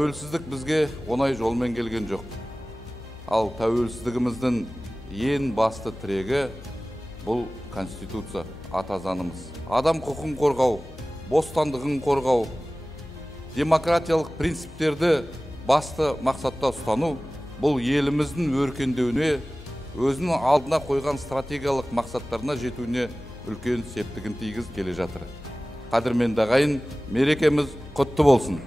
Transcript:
Тәуелсіздік бізге оңай жолмен келген жоқ. Ал тәуелсіздігіміздің ең басты тірегі бұл Конституция, ата заңымыз. Адам құқығын қорғау, бостандығын қорғау, демократиялық принциптерді басты мақсатта ұстану бұл еліміздің өркендеуіне, өзінің алдына қойған стратегиялық мақсаттарына жетуіне үлкен септігін тигізіп келе жатыр. Қадірменді ағайын, мерекеміз құтты болсын.